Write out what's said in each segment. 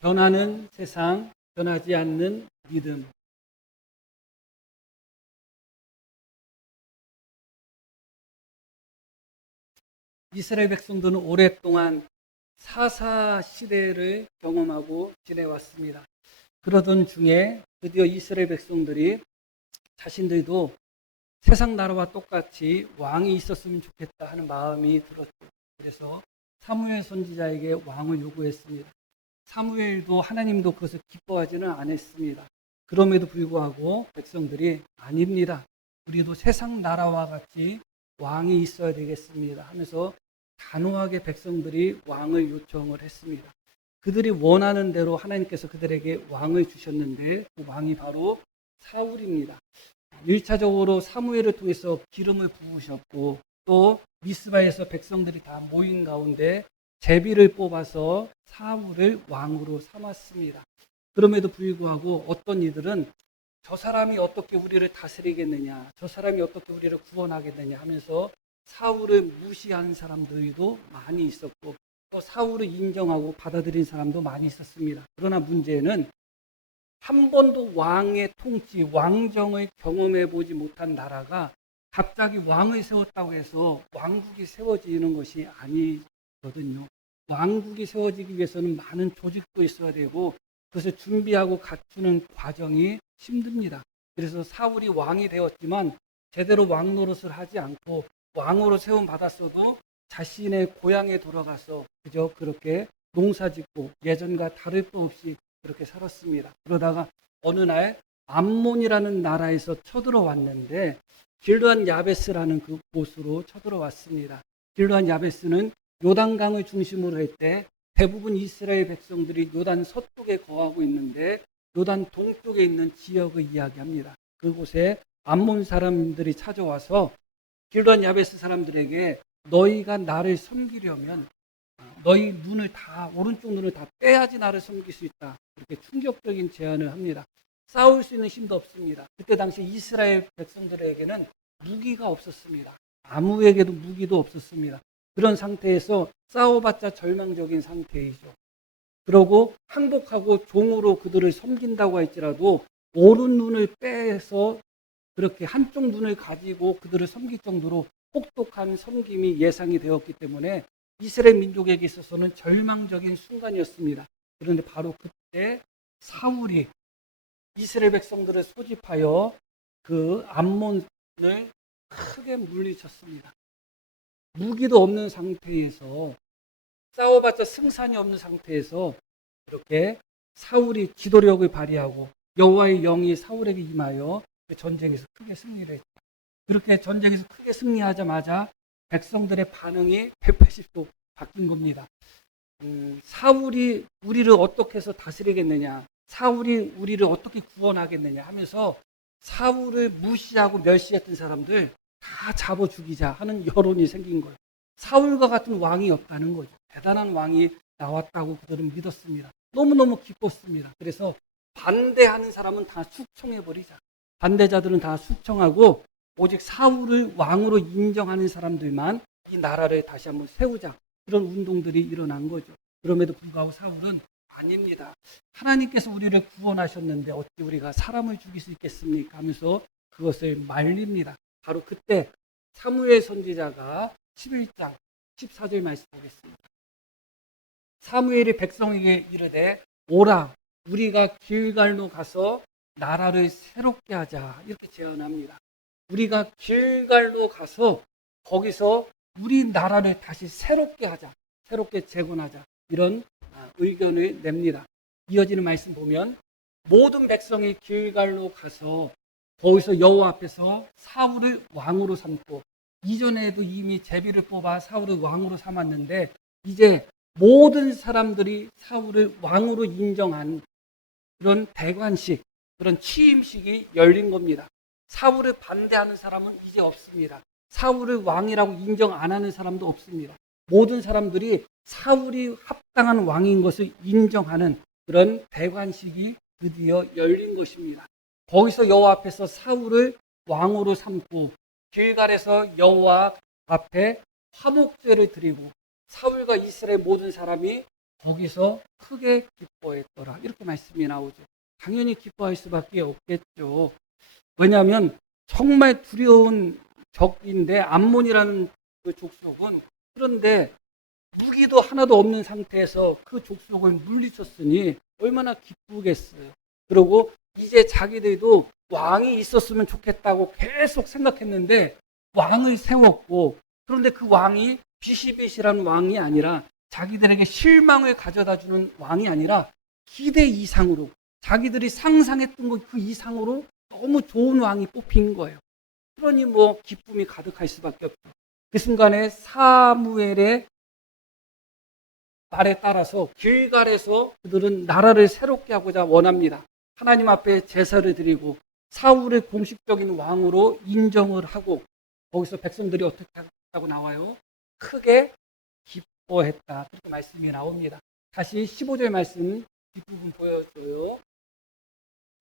변하는 세상, 변하지 않는 믿음. 이스라엘 백성들은 오랫동안 사사 시대를 경험하고 지내왔습니다. 그러던 중에 드디어 이스라엘 백성들이 자신들도 세상 나라와 똑같이 왕이 있었으면 좋겠다 하는 마음이 들었죠. 그래서 사무엘 선지자에게 왕을 요구했습니다. 사무엘도 하나님도 그것을 기뻐하지는 않았습니다. 그럼에도 불구하고 백성들이 아닙니다. 우리도 세상 나라와 같이 왕이 있어야 되겠습니다 하면서 단호하게 백성들이 왕을 요청을 했습니다. 그들이 원하는 대로 하나님께서 그들에게 왕을 주셨는데 그 왕이 바로 사울입니다. 1차적으로 사무엘을 통해서 기름을 부으셨고 또 미스바에서 백성들이 다 모인 가운데 제비를 뽑아서 사울을 왕으로 삼았습니다. 그럼에도 불구하고 어떤 이들은 저 사람이 어떻게 우리를 다스리겠느냐, 저 사람이 어떻게 우리를 구원하겠느냐 하면서 사울을 무시하는 사람들도 많이 있었고 또 사울을 인정하고 받아들인 사람도 많이 있었습니다. 그러나 문제는 한 번도 왕의 통치, 왕정을 경험해 보지 못한 나라가 갑자기 왕을 세웠다고 해서 왕국이 세워지는 것이 아니거든요. 왕국이 세워지기 위해서는 많은 조직도 있어야 되고 그것을 준비하고 갖추는 과정이 힘듭니다. 그래서 사울이 왕이 되었지만 제대로 왕 노릇을 하지 않고 왕으로 세움 받았어도 자신의 고향에 돌아가서 그저 그렇게 농사 짓고 예전과 다를 바 없이 그렇게 살았습니다. 그러다가 어느 날 암몬이라는 나라에서 쳐들어왔는데 길르한 야베스라는 그 곳으로 쳐들어왔습니다. 길르한 야베스는 요단강을 중심으로 할 때 대부분 이스라엘 백성들이 요단 서쪽에 거하고 있는데 요단 동쪽에 있는 지역을 이야기합니다. 그곳에 암몬 사람들이 찾아와서 길르한 야베스 사람들에게 너희가 나를 섬기려면 너희 눈을 다 오른쪽 눈을 다 빼야지 나를 섬길 수 있다. 이렇게 충격적인 제안을 합니다. 싸울 수 있는 힘도 없습니다. 그때 당시 이스라엘 백성들에게는 무기가 없었습니다. 아무에게도 무기도 없었습니다. 그런 상태에서 싸워봤자 절망적인 상태이죠. 그러고 항복하고 종으로 그들을 섬긴다고 할지라도 오른 눈을 빼서 그렇게 한쪽 눈을 가지고 그들을 섬길 정도로 혹독한 섬김이 예상이 되었기 때문에 이스라엘 민족에게 있어서는 절망적인 순간이었습니다. 그런데 바로 그때 사울이 이스라엘 백성들을 소집하여 그 암몬을 크게 물리쳤습니다. 무기도 없는 상태에서 싸워봤자 승산이 없는 상태에서 이렇게 사울이 지도력을 발휘하고 여호와의 영이 사울에게 임하여 그 전쟁에서 크게 승리를 했죠. 그렇게 전쟁에서 크게 승리하자마자 백성들의 반응이 180도 바뀐 겁니다. 사울이 우리를 어떻게 해서 다스리겠느냐, 사울이 우리를 어떻게 구원하겠느냐 하면서 사울을 무시하고 멸시했던 사람들 다 잡아 죽이자 하는 여론이 생긴 거예요. 사울과 같은 왕이 없다는 거죠. 대단한 왕이 나왔다고 그들은 믿었습니다. 너무너무 기뻤습니다. 그래서 반대하는 사람은 다 숙청해버리자. 반대자들은 다 숙청하고 오직 사울을 왕으로 인정하는 사람들만 이 나라를 다시 한번 세우자. 그런 운동들이 일어난 거죠. 그럼에도 불구하고 사울은 아닙니다. 하나님께서 우리를 구원하셨는데 어찌 우리가 사람을 죽일 수 있겠습니까? 하면서 그것을 말립니다. 바로 그때 사무엘 선지자가 11장 14절 말씀하겠습니다. 사무엘이 백성에게 이르되 오라 우리가 길갈로 가서 나라를 새롭게 하자 이렇게 제안합니다. 우리가 길갈로 가서 거기서 우리 나라를 다시 새롭게 하자, 새롭게 재건하자 이런 의견을 냅니다. 이어지는 말씀 보면 모든 백성이 길갈로 가서 거기서 여호와 앞에서 사울을 왕으로 삼고 이전에도 이미 제비를 뽑아 사울을 왕으로 삼았는데 이제 모든 사람들이 사울을 왕으로 인정한 그런 대관식, 그런 취임식이 열린 겁니다. 사울을 반대하는 사람은 이제 없습니다. 사울을 왕이라고 인정 안 하는 사람도 없습니다. 모든 사람들이 사울이 합당한 왕인 것을 인정하는 그런 대관식이 드디어 열린 것입니다. 거기서 여호와 앞에서 사울을 왕으로 삼고 길갈에서 여호와 앞에 화목제를 드리고 사울과 이스라엘 모든 사람이 거기서 크게 기뻐했던 말씀이 나오죠. 당연히 기뻐할 수밖에 없겠죠. 왜냐하면 정말 두려운 적인데 암몬이라는 그 족속은, 그런데 무기도 하나도 없는 상태에서 그 족속을 물리쳤으니 얼마나 기쁘겠어요. 그리고 이제 자기들도 왕이 있었으면 좋겠다고 계속 생각했는데 왕을 세웠고, 그런데 그 왕이 비시빗이라는 왕이 아니라 자기들에게 실망을 가져다 주는 왕이 아니라 기대 이상으로, 자기들이 상상했던 것 그 이상으로 너무 좋은 왕이 뽑힌 거예요. 그러니 뭐 기쁨이 가득할 수밖에 없죠. 그 순간에 사무엘의 말에 따라서 길갈에서 그들은 나라를 새롭게 하고자 원합니다. 하나님 앞에 제사를 드리고 사울을 공식적인 왕으로 인정을 하고, 거기서 백성들이 어떻게 했다고 나와요? 크게 기뻐했다. 그렇게 말씀이 나옵니다. 다시 15절 말씀 뒷부분 보여줘요.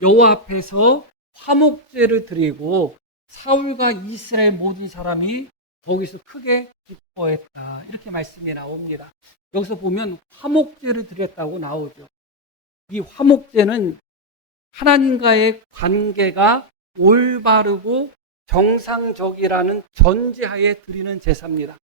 여호와 앞에서 화목제를 드리고 사울과 이스라엘 모든 사람이 거기서 크게 기뻐했다. 이렇게 말씀이 나옵니다. 여기서 보면 화목제를 드렸다고 나오죠. 이 화목제는 하나님과의 관계가 올바르고 정상적이라는 전제하에 드리는 제사입니다.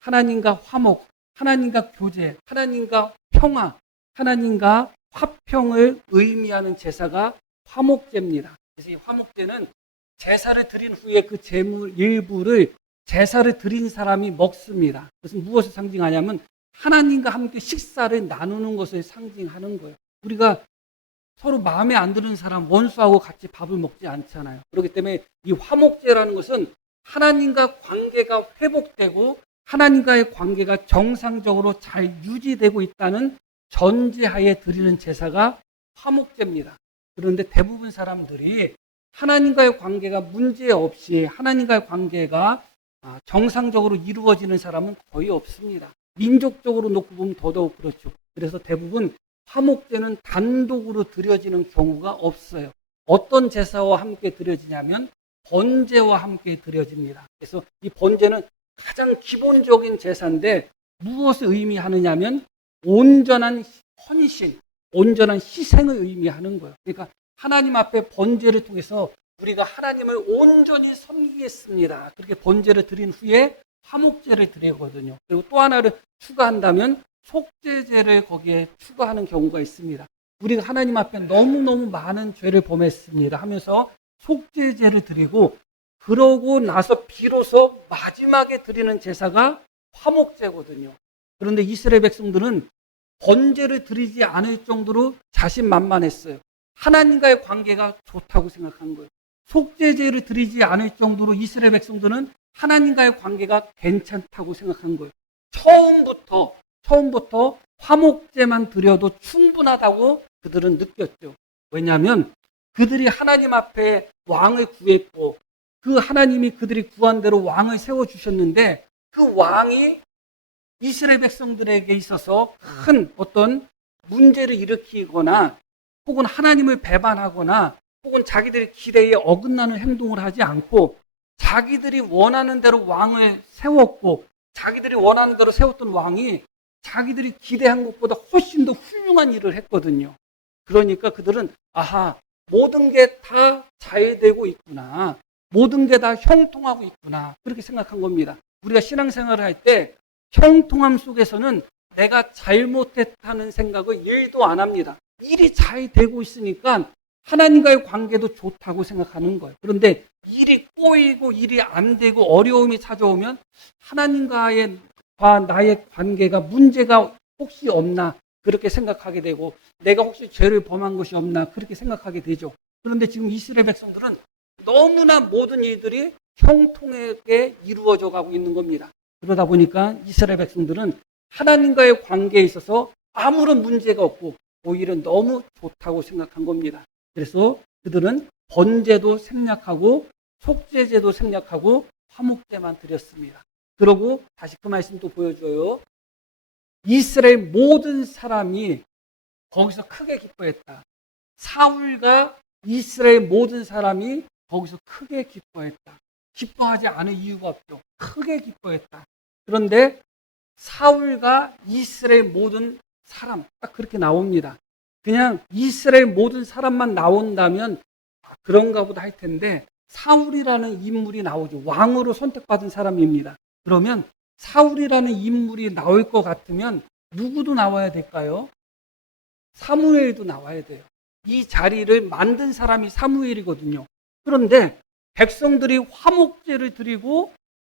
하나님과 화목, 하나님과 교제, 하나님과 평화, 하나님과 화평을 의미하는 제사가 화목제입니다. 그래서 이 화목제는 제사를 드린 후에 그 제물 일부를 제사를 드린 사람이 먹습니다. 그것은 무엇을 상징하냐면 하나님과 함께 식사를 나누는 것을 상징하는 거예요. 우리가 서로 마음에 안 드는 사람, 원수하고 같이 밥을 먹지 않잖아요. 그렇기 때문에 이 화목제라는 것은 하나님과 관계가 회복되고 하나님과의 관계가 정상적으로 잘 유지되고 있다는 전제하에 드리는 제사가 화목제입니다. 그런데 대부분 사람들이 하나님과의 관계가 문제없이 하나님과의 관계가 정상적으로 이루어지는 사람은 거의 없습니다. 민족적으로 놓고 보면 더더욱 그렇죠. 그래서 대부분 화목제는 단독으로 드려지는 경우가 없어요. 어떤 제사와 함께 드려지냐면 번제와 함께 드려집니다. 그래서 이 번제는 가장 기본적인 제사인데 무엇을 의미하느냐면 온전한 헌신, 온전한 희생을 의미하는 거예요. 그러니까 하나님 앞에 번제를 통해서 우리가 하나님을 온전히 섬기겠습니다. 그렇게 번제를 드린 후에 화목제를 드리거든요. 그리고 또 하나를 추가한다면 속죄제를 거기에 추가하는 경우가 있습니다. 우리가 하나님 앞에 너무너무 많은 죄를 범했습니다 하면서 속죄제를 드리고, 그러고 나서 비로소 마지막에 드리는 제사가 화목제거든요. 그런데 이스라엘 백성들은 번제를 드리지 않을 정도로 자신만만했어요. 하나님과의 관계가 좋다고 생각한 거예요. 속죄제를 드리지 않을 정도로 이스라엘 백성들은 하나님과의 관계가 괜찮다고 생각한 거예요. 처음부터 화목제만 드려도 충분하다고 그들은 느꼈죠. 왜냐하면 그들이 하나님 앞에 왕을 구했고 그 하나님이 그들이 구한 대로 왕을 세워주셨는데 그 왕이 이스라엘 백성들에게 있어서 큰 어떤 문제를 일으키거나 혹은 하나님을 배반하거나 혹은 자기들의 기대에 어긋나는 행동을 하지 않고 자기들이 원하는 대로 왕을 세웠고 자기들이 원하는 대로 세웠던 왕이 자기들이 기대한 것보다 훨씬 더 훌륭한 일을 했거든요. 그러니까 그들은 모든 게 다 잘 되고 있구나. 모든 게 다 형통하고 있구나. 그렇게 생각한 겁니다. 우리가 신앙생활을 할 때 형통함 속에서는 내가 잘못했다는 생각을 1도 안 합니다. 일이 잘 되고 있으니까 하나님과의 관계도 좋다고 생각하는 거예요. 그런데 일이 꼬이고 일이 안 되고 어려움이 찾아오면 하나님과의 나의 관계가 문제가 혹시 없나 그렇게 생각하게 되고 내가 혹시 죄를 범한 것이 없나 그렇게 생각하게 되죠. 그런데 지금 이스라엘 백성들은 너무나 모든 일들이 형통하게 이루어져 가고 있는 겁니다. 그러다 보니까 이스라엘 백성들은 하나님과의 관계에 있어서 아무런 문제가 없고 오히려 너무 좋다고 생각한 겁니다. 그래서 그들은 번제도 생략하고 속죄제도 생략하고 화목제만 드렸습니다. 그러고 다시 그 말씀 또 보여줘요. 이스라엘 모든 사람이 거기서 크게 기뻐했다. 사울과 이스라엘 모든 사람이 거기서 크게 기뻐했다. 기뻐하지 않을 이유가 없죠. 크게 기뻐했다. 그런데 사울과 이스라엘 모든 사람 딱 그렇게 나옵니다. 그냥 이스라엘 모든 사람만 나온다면 그런가 보다 할 텐데 사울이라는 인물이 나오죠. 왕으로 선택받은 사람입니다. 그러면 사울이라는 인물이 나올 것 같으면 누구도 나와야 될까요? 사무엘도 나와야 돼요. 이 자리를 만든 사람이 사무엘이거든요. 그런데 백성들이 화목제를 드리고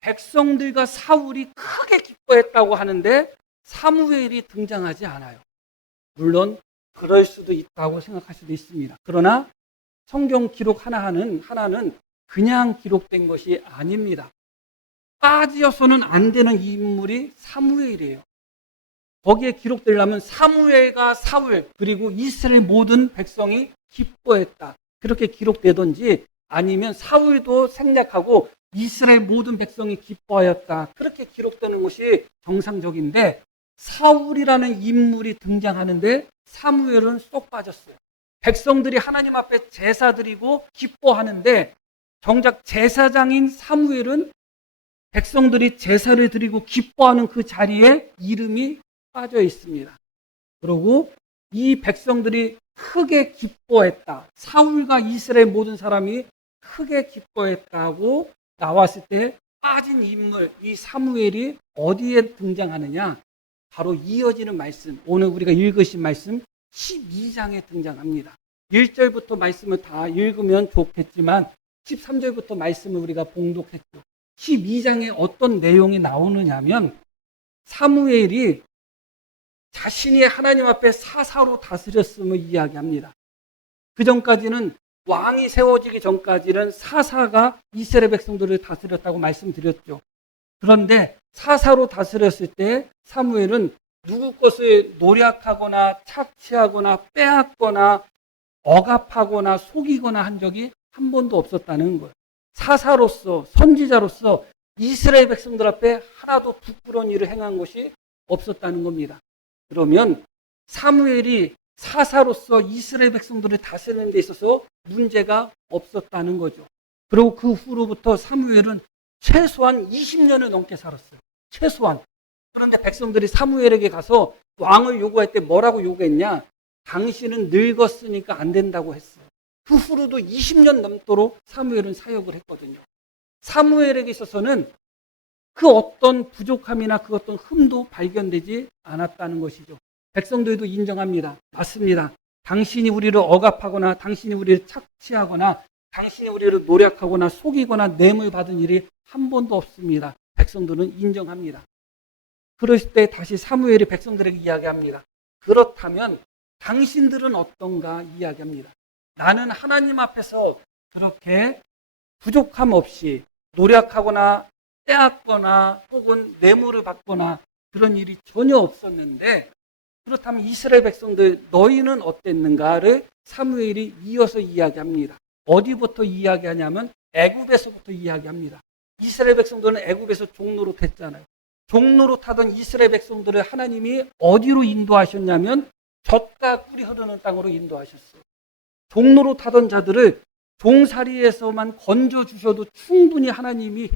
백성들과 사울이 크게 기뻐했다고 하는데 사무엘이 등장하지 않아요. 물론 그럴 수도 있다고 생각할 수도 있습니다. 그러나 성경 기록 하나는 그냥 기록된 것이 아닙니다. 빠지어서는 안 되는 인물이 사무엘이에요. 거기에 기록되려면 사무엘과 사울 그리고 이스라엘 모든 백성이 기뻐했다. 그렇게 기록되든지 아니면 사울도 생략하고 이스라엘 모든 백성이 기뻐하였다. 그렇게 기록되는 것이 정상적인데 사울이라는 인물이 등장하는데 사무엘은 쏙 빠졌어요. 백성들이 하나님 앞에 제사 드리고 기뻐하는데 정작 제사장인 사무엘은 백성들이 제사를 드리고 기뻐하는 그 자리에 이름이 빠져 있습니다. 그리고 이 백성들이 크게 기뻐했다. 사울과 이스라엘 모든 사람이 크게 기뻐했다고 나왔을 때 빠진 인물, 이 사무엘이 어디에 등장하느냐? 바로 이어지는 말씀, 오늘 우리가 읽으신 말씀 12장에 등장합니다. 1절부터 말씀을 다 읽으면 좋겠지만 13절부터 말씀을 우리가 봉독했죠. 12장에 어떤 내용이 나오느냐면 사무엘이 자신이 하나님 앞에 사사로 다스렸음을 이야기합니다. 그 전까지는 왕이 세워지기 전까지는 사사가 이스라엘 백성들을 다스렸다고 말씀드렸죠. 그런데 사사로 다스렸을 때 사무엘은 누구 것을 노략하거나 착취하거나 빼앗거나 억압하거나 속이거나 한 적이 한 번도 없었다는 거예요. 사사로서 선지자로서 이스라엘 백성들 앞에 하나도 부끄러운 일을 행한 것이 없었다는 겁니다. 그러면 사무엘이 사사로서 이스라엘 백성들을 다스리는 데 있어서 문제가 없었다는 거죠. 그리고 그 후로부터 사무엘은 최소한 20년을 넘게 살았어요. 최소한. 그런데 백성들이 사무엘에게 가서 왕을 요구할 때 뭐라고 요구했냐? 당신은 늙었으니까 안 된다고 했어요. 그 후로도 20년 넘도록 사무엘은 사역을 했거든요. 사무엘에게 있어서는 그 어떤 부족함이나 그 어떤 흠도 발견되지 않았다는 것이죠. 백성들도 인정합니다. 맞습니다. 당신이 우리를 억압하거나 당신이 우리를 착취하거나 당신이 우리를 노략하거나 속이거나 뇌물 받은 일이 한 번도 없습니다. 백성들은 인정합니다. 그럴 때 다시 사무엘이 백성들에게 이야기합니다. 그렇다면 당신들은 어떤가 이야기합니다. 나는 하나님 앞에서 그렇게 부족함 없이 노력하거나 빼앗거나 혹은 뇌물을 받거나 그런 일이 전혀 없었는데 그렇다면 이스라엘 백성들 너희는 어땠는가를 사무엘이 이어서 이야기합니다. 어디부터 이야기하냐면 애굽에서부터 이야기합니다. 이스라엘 백성들은 애굽에서 종노릇 했잖아요. 종노릇 하던 이스라엘 백성들을 하나님이 어디로 인도하셨냐면 젖과 꿀이 흐르는 땅으로 인도하셨어요. 종노릇 하던 자들을 종살이에서만 건져주셔도 충분히 하나님이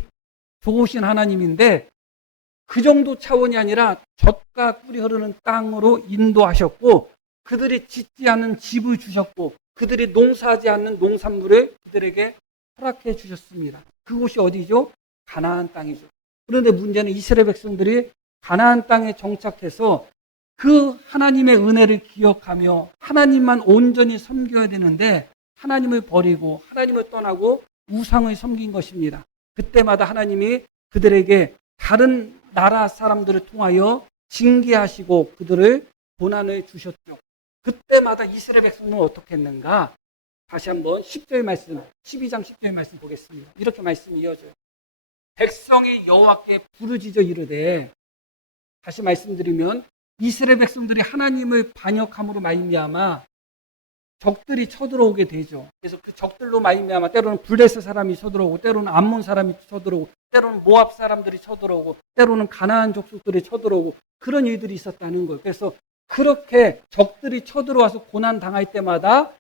좋으신 하나님인데 그 정도 차원이 아니라 젖과 꿀이 흐르는 땅으로 인도하셨고 그들이 짓지 않는 집을 주셨고 그들이 농사하지 않는 농산물을 그들에게 허락해 주셨습니다. 그곳이 어디죠? 가나안 땅이죠. 그런데 문제는 이스라엘 백성들이 가나안 땅에 정착해서 그 하나님의 은혜를 기억하며 하나님만 온전히 섬겨야 되는데 하나님을 버리고 하나님을 떠나고 우상을 섬긴 것입니다. 그때마다 하나님이 그들에게 다른 나라 사람들을 통하여 징계하시고 그들을 고난을 주셨죠. 그때마다 이스라엘 백성은 어떻게 했는가? 다시 한번 10절 말씀, 12장 10절 말씀 보겠습니다. 이렇게 말씀이 이어져요. 백성이 여호와께 부르짖어 이르되, 다시 말씀드리면 이스라엘 백성들이 하나님을 반역함으로 말미암아 적들이 쳐들어오게 되죠. 그래서 그 적들로 말미암아 때로는 블레셋 사람이 쳐들어오고 때로는 암몬 사람이 쳐들어오고 때로는 모압 사람들이 쳐들어오고 때로는 가나안 족속들이 쳐들어오고 그런 일들이 있었다는 거예요. 그래서 그렇게 적들이 쳐들어와서 고난 당할 때마다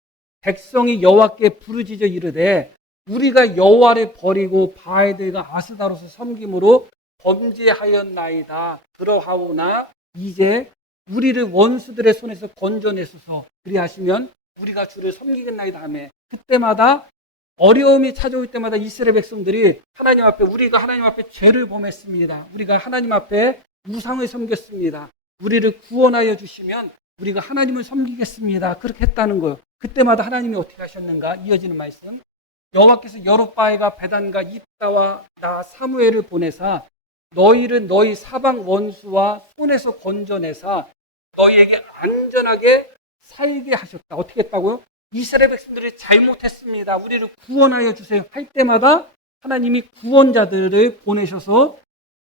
백성이 여호와께 부르짖어 이르되 우리가 여호와를 버리고 바알들과 아스다롯을 섬김으로 범죄하였나이다. 그러하오나 이제 우리를 원수들의 손에서 건져내소서. 그리하시면 우리가 주를 섬기겠나이다 하며, 그때마다 어려움이 찾아올 때마다 이스라엘 백성들이 하나님 앞에, 우리가 하나님 앞에 죄를 범했습니다. 우리가 하나님 앞에 우상을 섬겼습니다. 우리를 구원하여 주시면 우리가 하나님을 섬기겠습니다. 그렇게 했다는 거예요. 그때마다 하나님이 어떻게 하셨는가? 이어지는 말씀. 여호와께서 여롯바알과 베단과 입다와 나 사무엘을 보내사 너희를 너희 사방 원수와 손에서 건져내사 너희에게 안전하게 살게 하셨다. 어떻게 했다고요? 이스라엘 백성들이 잘못했습니다. 우리를 구원하여 주세요 할 때마다 하나님이 구원자들을 보내셔서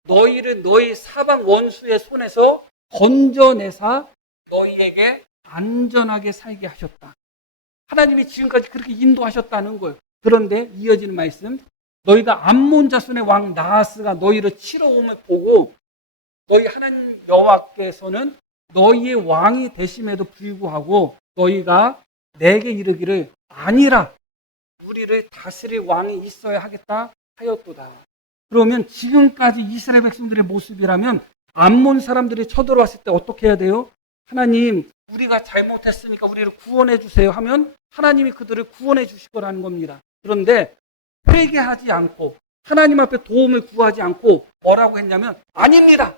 너희를 너희 사방 원수의 손에서 건져내사 너희에게 안전하게 살게 하셨다. 하나님이 지금까지 그렇게 인도하셨다는 거예요. 그런데 이어지는 말씀, 너희가 암몬 자손의 왕 나하스가 너희를 치러 옴을 보고 너희 하나님 여호와께서는 너희의 왕이 되심에도 불구하고 너희가 내게 이르기를 아니라 우리를 다스릴 왕이 있어야 하겠다 하였도다. 그러면 지금까지 이스라엘 백성들의 모습이라면 암몬 사람들이 쳐들어왔을 때 어떻게 해야 돼요? 하나님, 우리가 잘못했으니까 우리를 구원해 주세요 하면 하나님이 그들을 구원해 주실 거라는 겁니다. 그런데 회개하지 않고 하나님 앞에 도움을 구하지 않고 뭐라고 했냐면, 아닙니다.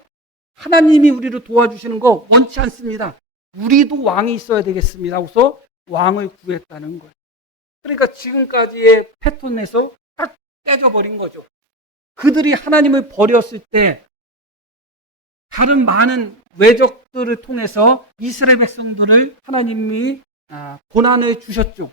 하나님이 우리를 도와주시는 거 원치 않습니다. 우리도 왕이 있어야 되겠습니다 하고서 왕을 구했다는 거예요. 그러니까 지금까지의 패턴에서 딱 깨져버린 거죠. 그들이 하나님을 버렸을 때 다른 많은 외적들을 통해서 이스라엘 백성들을 하나님이 고난을 주셨죠.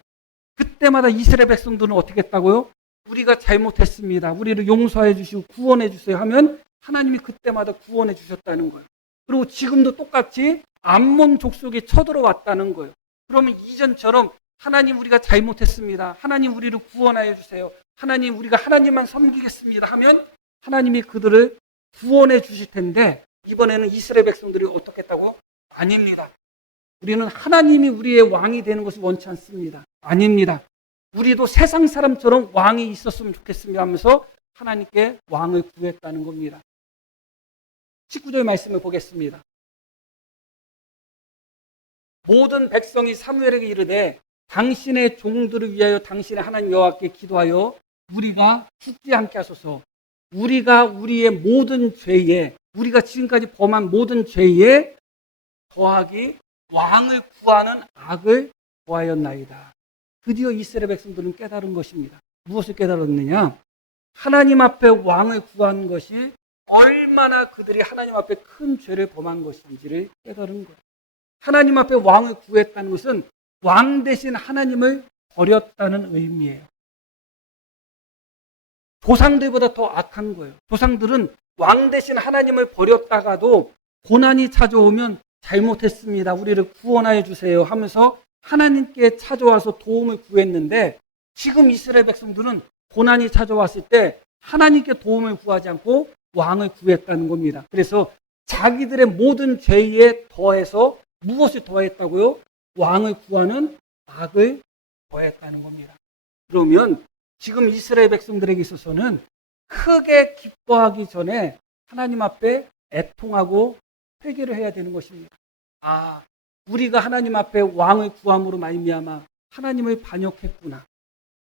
그때마다 이스라엘 백성들은 어떻게 했다고요? 우리가 잘못했습니다. 우리를 용서해 주시고 구원해 주세요 하면 하나님이 그때마다 구원해 주셨다는 거예요. 그리고 지금도 똑같이 암몬 족속이 쳐들어왔다는 거예요. 그러면 이전처럼 하나님, 우리가 잘못했습니다. 하나님, 우리를 구원하여 주세요. 하나님, 우리가 하나님만 섬기겠습니다 하면 하나님이 그들을 구원해 주실 텐데, 이번에는 이스라엘 백성들이 어떻게 했다고? 아닙니다. 우리는 하나님이 우리의 왕이 되는 것을 원치 않습니다. 아닙니다. 우리도 세상 사람처럼 왕이 있었으면 좋겠습니다 하면서 하나님께 왕을 구했다는 겁니다. 19절 말씀을 보겠습니다. 모든 백성이 사무엘에게 이르되 당신의 종들을 위하여 당신의 하나님 여호와께 기도하여 우리가 죽지 않게 하소서. 우리가 우리의 모든 죄에, 우리가 지금까지 범한 모든 죄에 더하기 왕을 구하는 악을 보하였나이다. 드디어 이스라엘 백성들은 깨달은 것입니다. 무엇을 깨달았느냐? 하나님 앞에 왕을 구한 것이 얼마나 그들이 하나님 앞에 큰 죄를 범한 것인지를 깨달은 거예요. 하나님 앞에 왕을 구했다는 것은 왕 대신 하나님을 버렸다는 의미예요. 조상들보다 더 악한 거예요. 조상들은 왕 대신 하나님을 버렸다가도 고난이 찾아오면 잘못했습니다, 우리를 구원하여 주세요 하면서 하나님께 찾아와서 도움을 구했는데, 지금 이스라엘 백성들은 고난이 찾아왔을 때 하나님께 도움을 구하지 않고 왕을 구했다는 겁니다. 그래서 자기들의 모든 죄에 더해서 무엇을 더했다고요? 왕을 구하는 악을 더했다는 겁니다. 그러면 지금 이스라엘 백성들에게 있어서는 크게 기뻐하기 전에 하나님 앞에 애통하고 회개를 해야 되는 것입니다. 우리가 하나님 앞에 왕을 구함으로 말미암아 하나님을 반역했구나.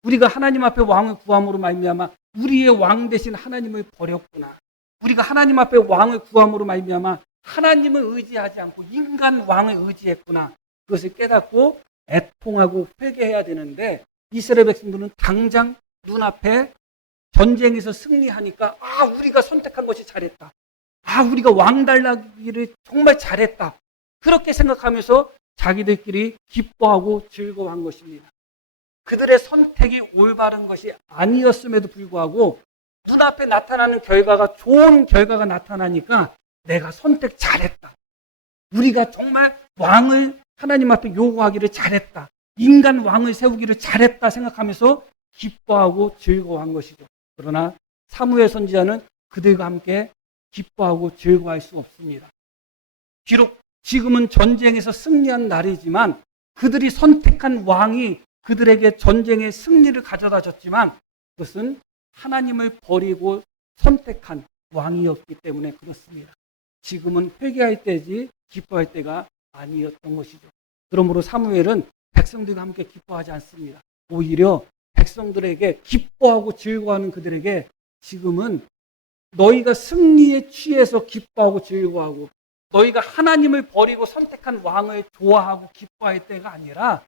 우리가 하나님 앞에 왕을 구함으로 말미암아 우리의 왕 대신 하나님을 버렸구나. 우리가 하나님 앞에 왕을 구함으로 말미암아 하나님을 의지하지 않고 인간 왕을 의지했구나. 그것을 깨닫고 애통하고 회개해야 되는데, 이스라엘 백성들은 당장 눈앞에 전쟁에서 승리하니까 우리가 선택한 것이 잘했다. 우리가 왕 달라기를 정말 잘했다. 그렇게 생각하면서 자기들끼리 기뻐하고 즐거워한 것입니다. 그들의 선택이 올바른 것이 아니었음에도 불구하고 눈앞에 나타나는 결과가 좋은 결과가 나타나니까 내가 선택 잘했다. 우리가 정말 왕을 하나님 앞에 요구하기를 잘했다. 인간 왕을 세우기를 잘했다 생각하면서 기뻐하고 즐거워한 것이죠. 그러나 사무엘 선지자는 그들과 함께 기뻐하고 즐거워할 수 없습니다. 비록 지금은 전쟁에서 승리한 날이지만 그들이 선택한 왕이 그들에게 전쟁의 승리를 가져다 줬지만 그것은 하나님을 버리고 선택한 왕이었기 때문에 그렇습니다. 지금은 회개할 때지 기뻐할 때가 아니었던 것이죠. 그러므로 사무엘은 백성들과 함께 기뻐하지 않습니다. 오히려 백성들에게 기뻐하고 즐거워하는 그들에게 지금은 너희가 승리에 취해서 기뻐하고 즐거워하고 너희가 하나님을 버리고 선택한 왕을 좋아하고 기뻐할 때가 아니라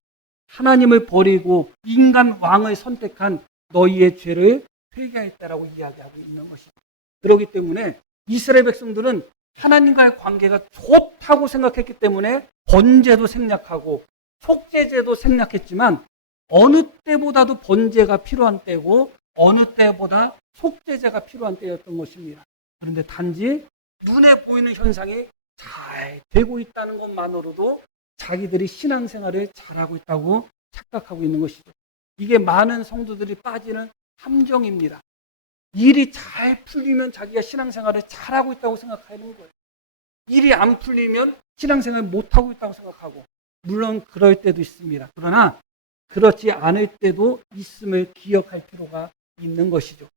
하나님을 버리고 인간 왕을 선택한 너희의 죄를 회개할 때라고 이야기하고 있는 것이죠. 그렇기 때문에 이스라엘 백성들은 하나님과의 관계가 좋다고 생각했기 때문에 번제도 생략하고 속죄제도 생략했지만 어느 때보다도 번제가 필요한 때고 어느 때보다 속죄제가 필요한 때였던 것입니다. 그런데 단지 눈에 보이는 현상이 잘 되고 있다는 것만으로도 자기들이 신앙생활을 잘하고 있다고 착각하고 있는 것이죠. 이게 많은 성도들이 빠지는 함정입니다. 일이 잘 풀리면 자기가 신앙생활을 잘하고 있다고 생각하는 거예요. 일이 안 풀리면 신앙생활을 못하고 있다고 생각하고, 물론 그럴 때도 있습니다. 그러나 그렇지 않을 때도 있음을 기억할 필요가 있는 것이죠.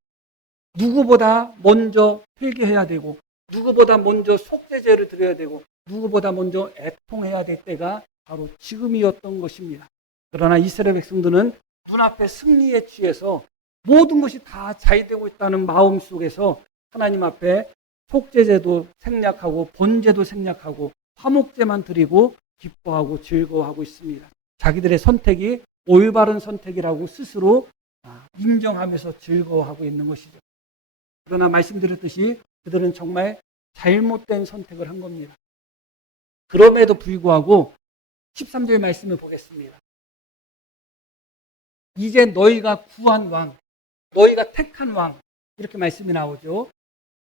누구보다 먼저 회개해야 되고 누구보다 먼저 속죄제를 드려야 되고 누구보다 먼저 애통해야 될 때가 바로 지금이었던 것입니다. 그러나 이스라엘 백성들은 눈앞에 승리에 취해서 모든 것이 다 잘 되고 있다는 마음 속에서 하나님 앞에 속죄제도 생략하고 번제도 생략하고 화목제만 드리고 기뻐하고 즐거워하고 있습니다. 자기들의 선택이 올바른 선택이라고 스스로 인정하면서 즐거워하고 있는 것이죠. 그러나 말씀드렸듯이 그들은 정말 잘못된 선택을 한 겁니다. 그럼에도 불구하고 13절 말씀을 보겠습니다. 이제 너희가 구한 왕, 너희가 택한 왕, 이렇게 말씀이 나오죠.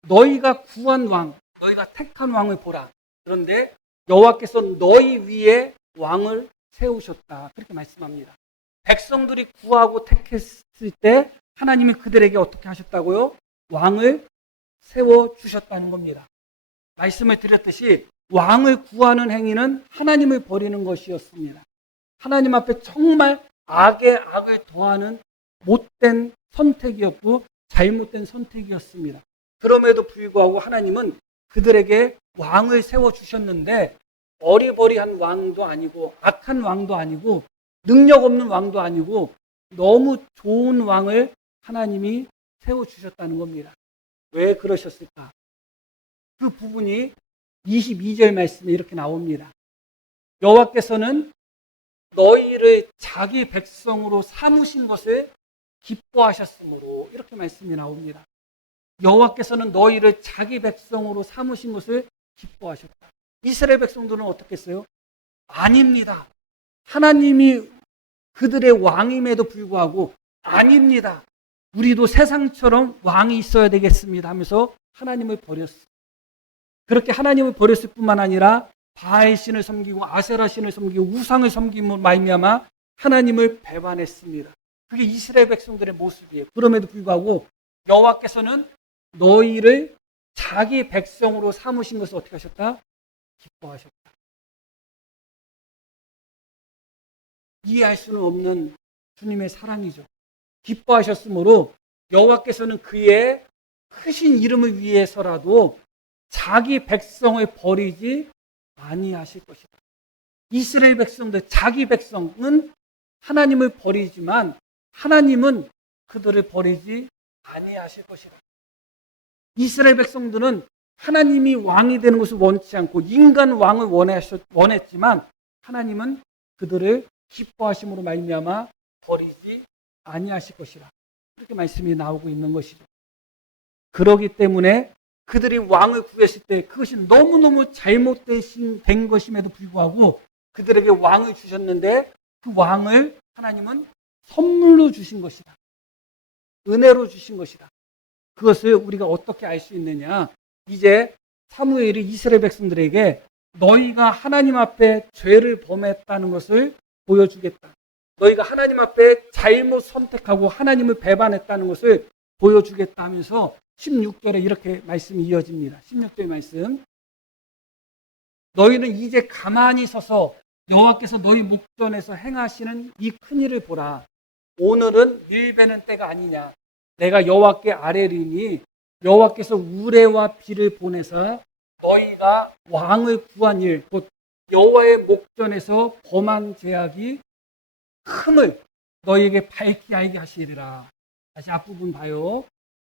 너희가 구한 왕, 너희가 택한 왕을 보라. 그런데 여호와께서 너희 위에 왕을 세우셨다. 그렇게 말씀합니다. 백성들이 구하고 택했을 때 하나님이 그들에게 어떻게 하셨다고요? 왕을 세워주셨다는 겁니다. 말씀을 드렸듯이 왕을 구하는 행위는 하나님을 버리는 것이었습니다. 하나님 앞에 정말 악에 악을 더하는 못된 선택이었고 잘못된 선택이었습니다. 그럼에도 불구하고 하나님은 그들에게 왕을 세워주셨는데 어리버리한 왕도 아니고 악한 왕도 아니고 능력 없는 왕도 아니고 너무 좋은 왕을 하나님이 세워주셨다는 겁니다. 왜 그러셨을까? 그 부분이 22절 말씀에 이렇게 나옵니다. 여호와께서는 너희를 자기 백성으로 삼으신 것을 기뻐하셨으므로, 이렇게 말씀이 나옵니다. 여호와께서는 너희를 자기 백성으로 삼으신 것을 기뻐하셨다. 이스라엘 백성들은 어떻게 했어요? 아닙니다. 하나님이 그들의 왕임에도 불구하고 아닙니다. 우리도 세상처럼 왕이 있어야 되겠습니다 하면서 하나님을 버렸어요. 그렇게 하나님을 버렸을 뿐만 아니라 바알 신을 섬기고 아세라 신을 섬기고 우상을 섬김으로 말미암아 하나님을 배반했습니다. 그게 이스라엘 백성들의 모습이에요. 그럼에도 불구하고 여호와께서는 너희를 자기 백성으로 삼으신 것을 어떻게 하셨다? 기뻐하셨다. 이해할 수는 없는 주님의 사랑이죠. 기뻐하셨으므로 여호와께서는 그의 크신 이름을 위해서라도 자기 백성을 버리지 아니하실 것이다. 이스라엘 백성들, 자기 백성은 하나님을 버리지만 하나님은 그들을 버리지 아니하실 것이다. 이스라엘 백성들은 하나님이 왕이 되는 것을 원치 않고 인간 왕을 원했지만 하나님은 그들을 기뻐하심으로 말미암아 버리지 아니하실 것이라. 그렇게 말씀이 나오고 있는 것이죠. 그러기 때문에 그들이 왕을 구했을 때 그것이 너무너무 잘못된 것임에도 불구하고 그들에게 왕을 주셨는데 그 왕을 하나님은 선물로 주신 것이다. 은혜로 주신 것이다. 그것을 우리가 어떻게 알 수 있느냐? 이제 사무엘이 이스라엘 백성들에게 너희가 하나님 앞에 죄를 범했다는 것을 보여주겠다. 너희가 하나님 앞에 잘못 선택하고 하나님을 배반했다는 것을 보여주겠다 하면서 16절에 이렇게 말씀이 이어집니다. 16절 말씀. 너희는 이제 가만히 서서 여호와께서 너희 목전에서 행하시는 이 큰일을 보라. 오늘은 밀베는 때가 아니냐. 내가 여호와께 아뢰리니 여호와께서 우레와 비를 보내사 너희가 왕을 구한 일, 곧 여호와의 목전에서 범한 죄악이 큼을 너희에게 밝히 알게 하시리라. 다시 앞부분 봐요.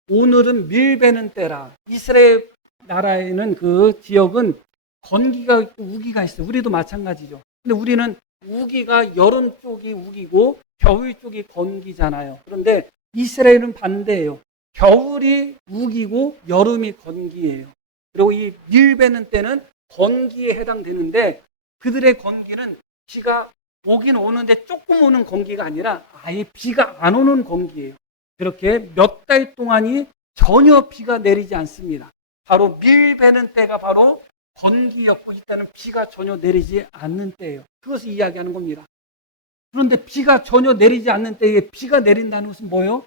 오늘은 밀베는 때라. 이스라엘 나라에는 그 지역은 건기가 있고 우기가 있어요. 우리도 마찬가지죠. 근데 우리는 우기가 여름 쪽이 우기고 겨울 쪽이 건기잖아요. 그런데 이스라엘은 반대예요. 겨울이 우기고 여름이 건기예요. 그리고 이 밀베는 때는 건기에 해당되는데 그들의 건기는 비가 오긴 오는데 조금 오는 건기가 아니라 아예 비가 안 오는 건기예요. 그렇게 몇 달 동안이 전혀 비가 내리지 않습니다. 바로 밀베는 때가 바로 건기였고 이때는 비가 전혀 내리지 않는 때예요. 그것을 이야기하는 겁니다. 그런데 비가 전혀 내리지 않는 때에 비가 내린다는 것은 뭐예요?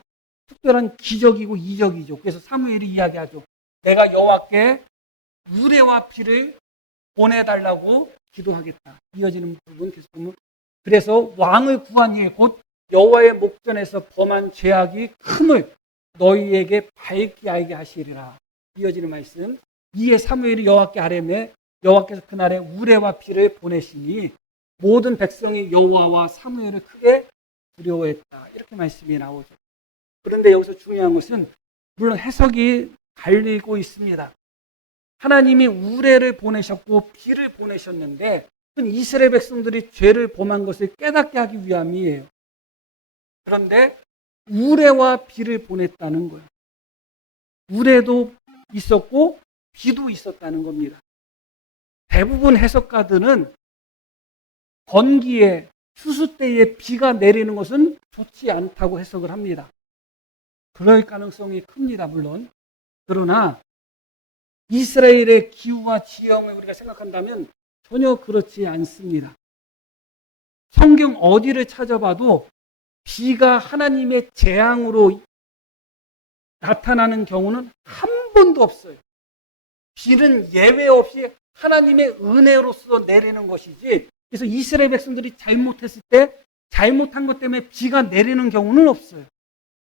특별한 기적이고 이적이죠. 그래서 사무엘이 이야기하죠. 내가 여호와께 우레와 비를 보내달라고 기도하겠다. 이어지는 부분 계속 보면 그래서 왕을 구한 이에 곧 여호와의 목전에서 범한 죄악이 큼을 너희에게 밝히 알게 하시리라. 이어지는 말씀. 이에 사무엘이 여호와께 아뢰매 여호와께서 그날에 우레와 비를 보내시니 모든 백성이 여호와와 사무엘을 크게 두려워했다. 이렇게 말씀이 나오죠. 그런데 여기서 중요한 것은 물론 해석이 갈리고 있습니다. 하나님이 우레를 보내셨고 비를 보내셨는데 그건 이스라엘 백성들이 죄를 범한 것을 깨닫게 하기 위함이에요. 그런데 우레와 비를 보냈다는 거예요. 우레도 있었고 비도 있었다는 겁니다. 대부분 해석가들은 건기에 추수 때에 비가 내리는 것은 좋지 않다고 해석을 합니다. 그럴 가능성이 큽니다, 물론. 그러나 이스라엘의 기후와 지형을 우리가 생각한다면 전혀 그렇지 않습니다. 성경 어디를 찾아봐도 비가 하나님의 재앙으로 나타나는 경우는 한 번도 없어요. 비는 예외 없이 하나님의 은혜로서 내리는 것이지, 그래서 이스라엘 백성들이 잘못했을 때 잘못한 것 때문에 비가 내리는 경우는 없어요.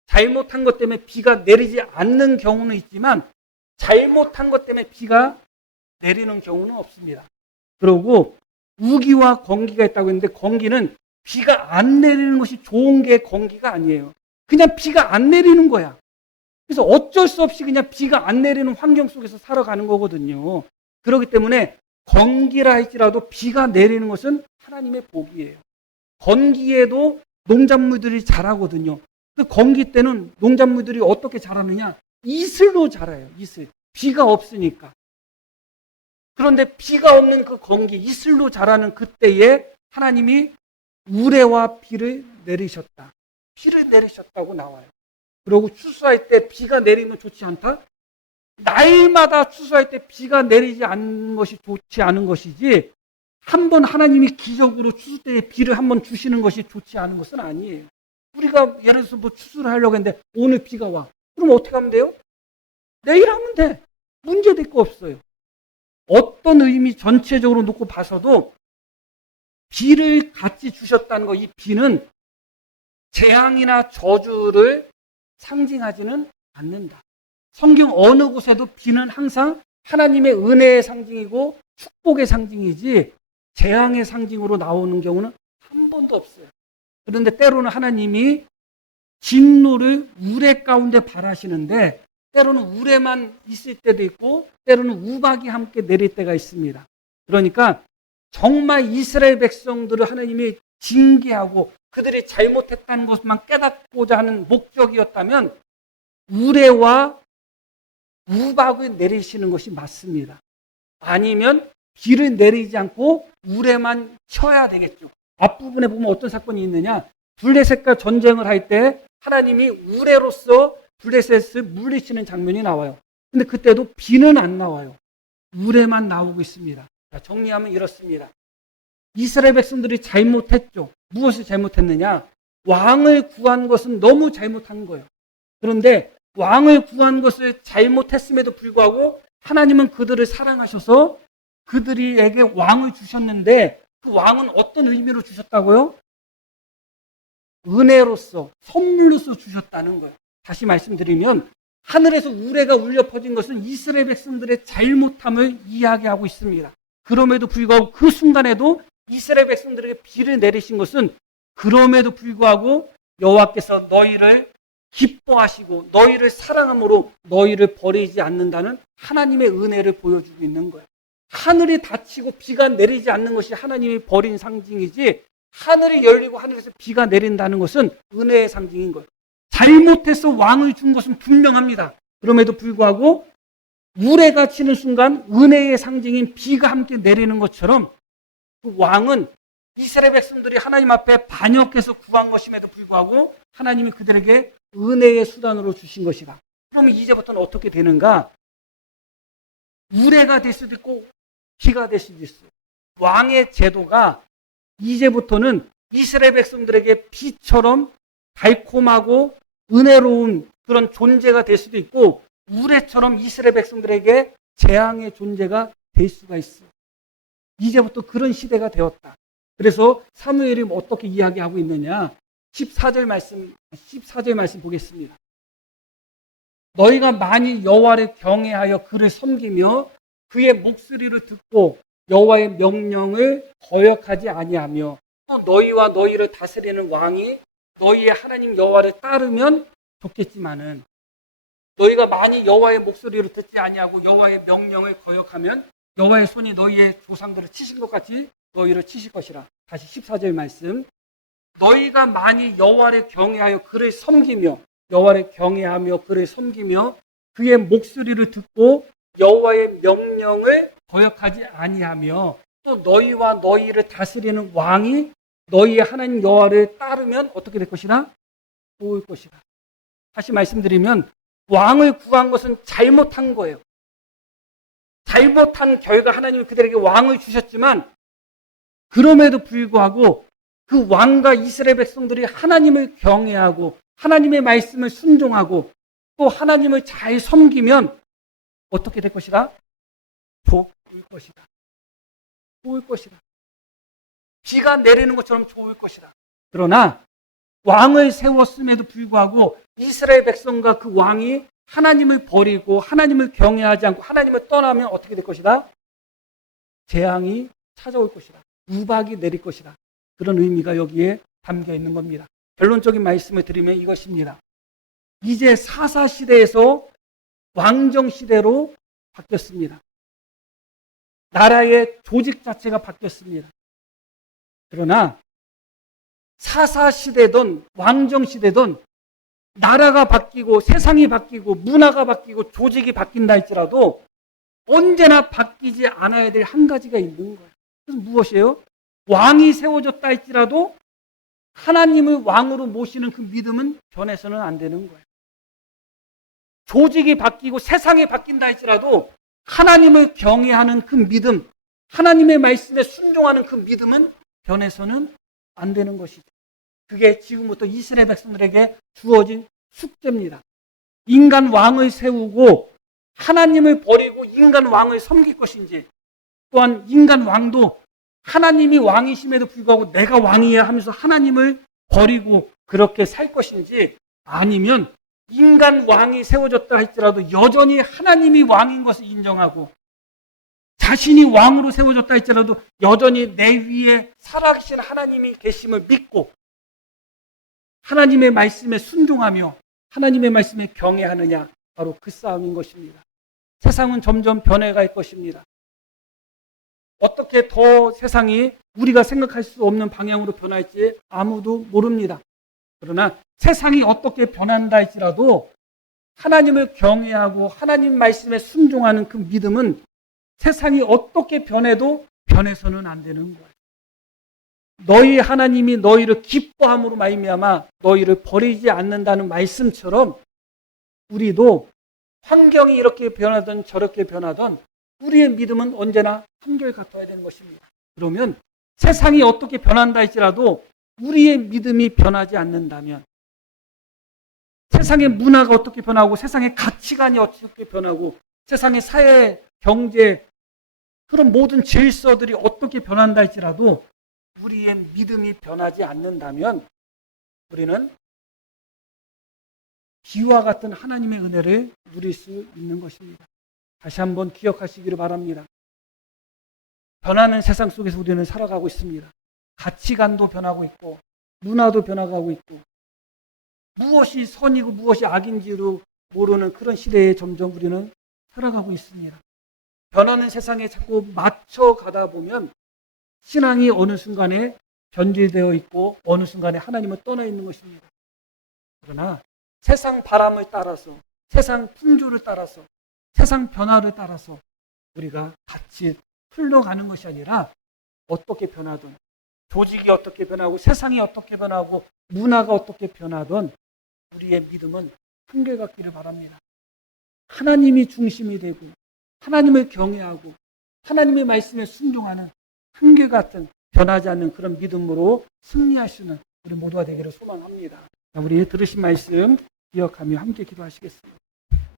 잘못한 것 때문에 비가 내리지 않는 경우는 있지만 잘못한 것 때문에 비가 내리는 경우는 없습니다. 그리고 우기와 건기가 있다고 했는데 건기는 비가 안 내리는 것이 좋은 게 건기가 아니에요. 그냥 비가 안 내리는 거야. 그래서 어쩔 수 없이 그냥 비가 안 내리는 환경 속에서 살아가는 거거든요. 그렇기 때문에 건기라 할지라도 비가 내리는 것은 하나님의 복이에요. 건기에도 농작물들이 자라거든요. 그 건기 때는 농작물들이 어떻게 자라느냐? 이슬로 자라요. 이슬. 비가 없으니까. 그런데 비가 없는 그 건기, 이슬로 자라는 그때에 하나님이 우레와 비를 내리셨다. 비를 내리셨다고 나와요. 그리고 추수할 때 비가 내리면 좋지 않다? 날마다 추수할 때 비가 내리지 않는 것이 좋지 않은 것이지 한번 하나님이 기적으로 추수 때에 비를 한번 주시는 것이 좋지 않은 것은 아니에요. 우리가 예를 들어서 뭐 추수를 하려고 했는데 오늘 비가 와. 그럼 어떻게 하면 돼요? 내일 하면 돼. 문제될 거 없어요. 어떤 의미 전체적으로 놓고 봐서도 비를 같이 주셨다는 거, 이 비는 재앙이나 저주를 상징하지는 않는다. 성경 어느 곳에도 비는 항상 하나님의 은혜의 상징이고 축복의 상징이지 재앙의 상징으로 나오는 경우는 한 번도 없어요. 그런데 때로는 하나님이 진노를 우레 가운데 발하시는데 때로는 우레만 있을 때도 있고 때로는 우박이 함께 내릴 때가 있습니다. 그러니까 정말 이스라엘 백성들을 하나님이 징계하고 그들이 잘못했다는 것만 깨닫고자 하는 목적이었다면 우레와 우박을 내리시는 것이 맞습니다. 아니면 비를 내리지 않고 우레만 쳐야 되겠죠. 앞부분에 보면 어떤 사건이 있느냐? 블레셋과 전쟁을 할 때 하나님이 우레로서 블레셋을 물리치는 장면이 나와요. 근데 그때도 비는 안 나와요. 우레만 나오고 있습니다. 자, 정리하면 이렇습니다. 이스라엘 백성들이 잘못했죠. 무엇을 잘못했느냐? 왕을 구한 것은 너무 잘못한 거예요. 그런데 왕을 구한 것을 잘못했음에도 불구하고 하나님은 그들을 사랑하셔서 그들에게 왕을 주셨는데 그 왕은 어떤 의미로 주셨다고요? 은혜로서, 선물로서 주셨다는 거예요. 다시 말씀드리면 하늘에서 우레가 울려 퍼진 것은 이스라엘 백성들의 잘못함을 이야기하고 있습니다. 그럼에도 불구하고 그 순간에도 이스라엘 백성들에게 비를 내리신 것은 그럼에도 불구하고 여호와께서 너희를 기뻐하시고 너희를 사랑함으로 너희를 버리지 않는다는 하나님의 은혜를 보여주고 있는 거예요. 하늘이 닫히고 비가 내리지 않는 것이 하나님이 버린 상징이지, 하늘이 열리고 하늘에서 비가 내린다는 것은 은혜의 상징인 거예요. 잘못해서 왕을 준 것은 분명합니다. 그럼에도 불구하고 우레가 치는 순간 은혜의 상징인 비가 함께 내리는 것처럼 그 왕은 이스라엘 백성들이 하나님 앞에 반역해서 구한 것임에도 불구하고 하나님이 그들에게 은혜의 수단으로 주신 것이다. 그러면 이제부터는 어떻게 되는가? 우레가 될 수도 있고 비가 될 수도 있어요. 왕의 제도가 이제부터는 이스라엘 백성들에게 비처럼 달콤하고 은혜로운 그런 존재가 될 수도 있고, 우레처럼 이스라엘 백성들에게 재앙의 존재가 될 수가 있어요. 이제부터 그런 시대가 되었다. 그래서 사무엘이 어떻게 이야기하고 있느냐? 14절 말씀 보겠습니다. 너희가 만일 여호와를 경외하여 그를 섬기며 그의 목소리를 듣고 여호와의 명령을 거역하지 아니하며 또 너희와 너희를 다스리는 왕이 너희의 하나님 여호와를 따르면 좋겠지만은, 너희가 만일 여호와의 목소리를 듣지 아니하고 여호와의 명령을 거역하면 여호와의 손이 너희의 조상들을 치신 것 같이 너희를 치실 것이라. 다시 14절 말씀. 너희가 만일 여호와를 경외하여 그를 섬기며 여호와를 경외하며 그를 섬기며 그의 목소리를 듣고 여호와의 명령을 거역하지 아니하며 또 너희와 너희를 다스리는 왕이 너희의 하나님 여호와를 따르면 어떻게 될 것이라? 좋을 것이라. 다시 말씀드리면 왕을 구한 것은 잘못한 거예요. 잘못한 결과 하나님이 그들에게 왕을 주셨지만, 그럼에도 불구하고 그 왕과 이스라엘 백성들이 하나님을 경외하고 하나님의 말씀을 순종하고 또 하나님을 잘 섬기면 어떻게 될 것이다? 좋을 것이다. 좋을 것이다. 비가 내리는 것처럼 좋을 것이다. 그러나 왕을 세웠음에도 불구하고 이스라엘 백성과 그 왕이 하나님을 버리고 하나님을 경외하지 않고 하나님을 떠나면 어떻게 될 것이다? 재앙이 찾아올 것이다. 우박이 내릴 것이다. 그런 의미가 여기에 담겨 있는 겁니다. 결론적인 말씀을 드리면 이것입니다. 이제 사사시대에서 왕정시대로 바뀌었습니다. 나라의 조직 자체가 바뀌었습니다. 그러나 사사시대든 왕정시대든 나라가 바뀌고 세상이 바뀌고 문화가 바뀌고 조직이 바뀐다 할지라도 언제나 바뀌지 않아야 될 한 가지가 있는 거예요. 그래서 무엇이에요? 왕이 세워졌다 할지라도 하나님을 왕으로 모시는 그 믿음은 변해서는 안 되는 거예요. 조직이 바뀌고 세상이 바뀐다 할지라도 하나님을 경외하는 그 믿음, 하나님의 말씀에 순종하는 그 믿음은 변해서는 안 되는 것이죠. 그게 지금부터 이스라엘 백성들에게 주어진 숙제입니다. 인간 왕을 세우고 하나님을 버리고 인간 왕을 섬길 것인지, 또한 인간 왕도 하나님이 왕이심에도 불구하고 내가 왕이야 하면서 하나님을 버리고 그렇게 살 것인지, 아니면 인간 왕이 세워졌다 할지라도 여전히 하나님이 왕인 것을 인정하고 자신이 왕으로 세워졌다 할지라도 여전히 내 위에 살아계신 하나님이 계심을 믿고 하나님의 말씀에 순종하며 하나님의 말씀에 경외하느냐, 바로 그 싸움인 것입니다. 세상은 점점 변해갈 것입니다. 어떻게 더 세상이 우리가 생각할 수 없는 방향으로 변할지 아무도 모릅니다. 그러나 세상이 어떻게 변한다 할지라도 하나님을 경외하고 하나님 말씀에 순종하는 그 믿음은 세상이 어떻게 변해도 변해서는 안 되는 거예요. 너희 하나님이 너희를 기뻐함으로 말미암아 너희를 버리지 않는다는 말씀처럼 우리도 환경이 이렇게 변하든 저렇게 변하든 우리의 믿음은 언제나 한결같아야 되는 것입니다. 그러면 세상이 어떻게 변한다 할지라도 우리의 믿음이 변하지 않는다면, 세상의 문화가 어떻게 변하고 세상의 가치관이 어떻게 변하고 세상의 사회, 경제, 그런 모든 질서들이 어떻게 변한다 할지라도 우리의 믿음이 변하지 않는다면 우리는 비와 같은 하나님의 은혜를 누릴 수 있는 것입니다. 다시 한번 기억하시기를 바랍니다. 변하는 세상 속에서 우리는 살아가고 있습니다. 가치관도 변하고 있고 문화도 변화가고 있고 무엇이 선이고 무엇이 악인지로 모르는 그런 시대에 점점 우리는 살아가고 있습니다. 변하는 세상에 자꾸 맞춰가다 보면 신앙이 어느 순간에 변질되어 있고 어느 순간에 하나님을 떠나 있는 것입니다. 그러나 세상 바람을 따라서 세상 풍조를 따라서 세상 변화를 따라서 우리가 같이 흘러가는 것이 아니라 어떻게 변하든 조직이 어떻게 변하고 세상이 어떻게 변하고 문화가 어떻게 변하든 우리의 믿음은 한결같기를 바랍니다. 하나님이 중심이 되고 하나님을 경외하고 하나님의 말씀에 순종하는 한결같은 변하지 않는 그런 믿음으로 승리할 수 있는 우리 모두가 되기를 소망합니다. 우리 들으신 말씀 기억하며 함께 기도하시겠습니다.